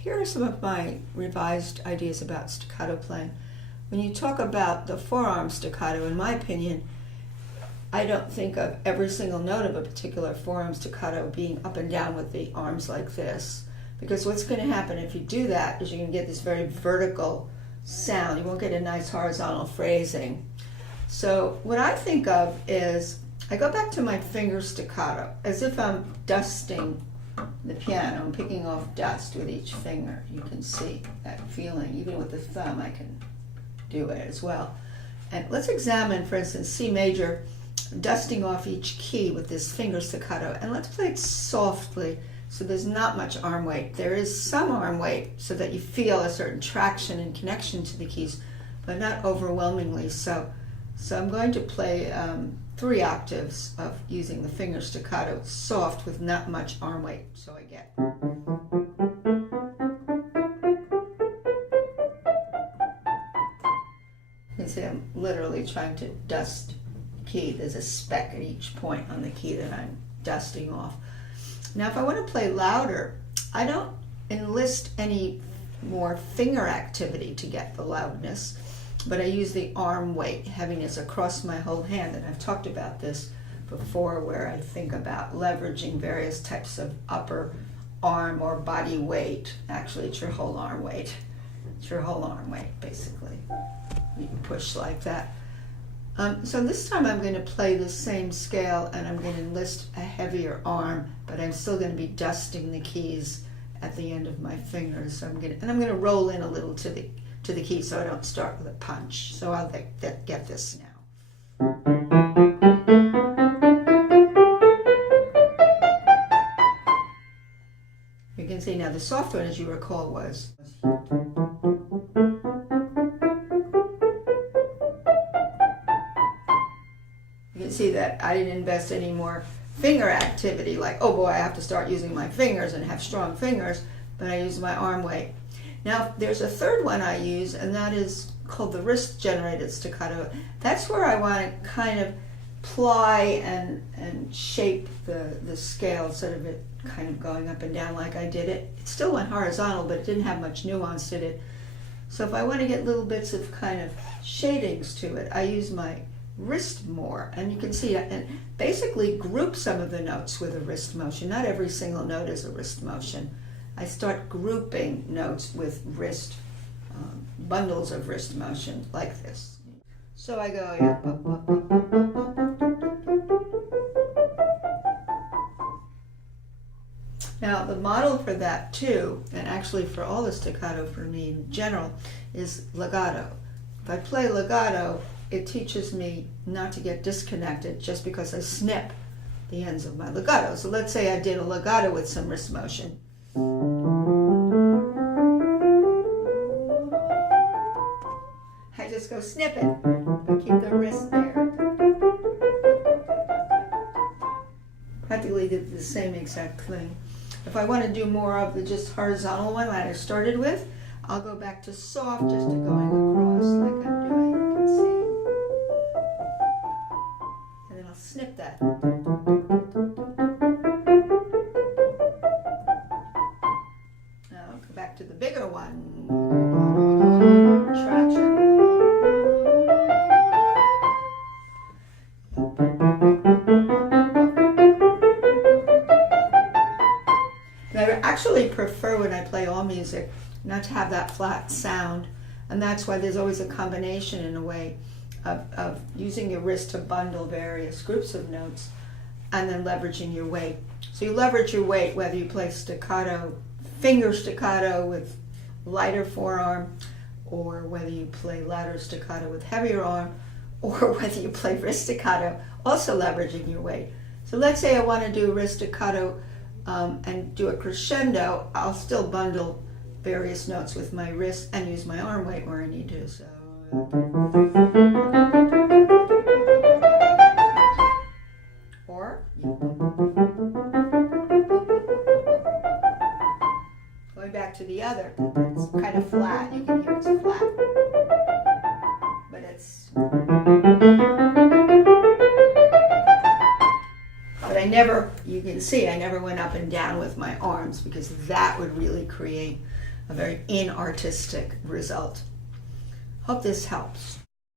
here are some of my revised ideas about staccato playing. When you talk about the forearm staccato, in my opinion, I don't think of every single note of a particular forearm staccato being up and down with the arms like this. Because what's going to happen if you do that is you're going to get this very vertical sound. You won't get a nice horizontal phrasing. So what I think of is, I go back to my finger staccato, as if I'm dusting the piano. I'm picking off dust with each finger. You can see that feeling. Even with the thumb, I can do it as well. And let's examine, for instance, C major, dusting off each key with this finger staccato. And let's play it softly, so there's not much arm weight. There is some arm weight so that you feel a certain traction and connection to the keys, but not overwhelmingly so. So I'm going to play 3 octaves of using the finger staccato, soft with not much arm weight. So I get. You can see I'm literally trying to dust the key. There's a speck at each point on the key that I'm dusting off. Now if I want to play louder, I don't enlist any more finger activity to get the loudness, but I use the arm weight, heaviness across my whole hand. And I've talked about this before, where I think about leveraging various types of upper arm or body weight. Actually, it's your whole arm weight. It's your whole arm weight, basically. You can push like that. So this time I'm going to play the same scale, and I'm going to enlist a heavier arm, but I'm still going to be dusting the keys at the end of my fingers. So I'm going to roll in a little to the key, so I don't start with a punch. So I'll get this now. You can see now the soft one, as you recall, was. You can see that I didn't invest any more finger activity, like, oh boy, I have to start using my fingers and have strong fingers, but I use my arm weight. Now, there's a third one I use, and that is called the wrist-generated staccato. That's where I want to kind of ply and shape the scale instead of it kind of going up and down like I did it. It still went horizontal, but it didn't have much nuance, did it? So if I want to get little bits of kind of shadings to it, I use my wrist more. And you can see, and basically group some of the notes with a wrist motion. Not every single note is a wrist motion. I start grouping notes with wrist, bundles of wrist motion like this. So I go, yeah. Now the model for that too, and actually for all the staccato for me in general, is legato. If I play legato, it teaches me not to get disconnected just because I snip the ends of my legato. So let's say I did a legato with some wrist motion. I just go snip it, but keep the wrist there. Practically did the same exact thing. If I want to do more of the just horizontal one that I started with, I'll go back to soft, just to going across like I'm doing, you can see. And then I'll snip that. Now I'll go back to the bigger one. Traction. I actually prefer, when I play all music, not to have that flat sound, and that's why there's always a combination in a way of using your wrist to bundle various groups of notes and then leveraging your weight. So you leverage your weight whether you play staccato, finger staccato with lighter forearm, or whether you play louder staccato with heavier arm, or whether you play wrist staccato, also leveraging your weight. So let's say I want to do wrist staccato and do a crescendo. I'll still bundle various notes with my wrist and use my arm weight where I need to. So, or going back to the other, it's kind of flat. You can hear it's flat, but it's. But I never, you can see, I never went up and down with my arms, because that would really create a very inartistic result. Hope this helps.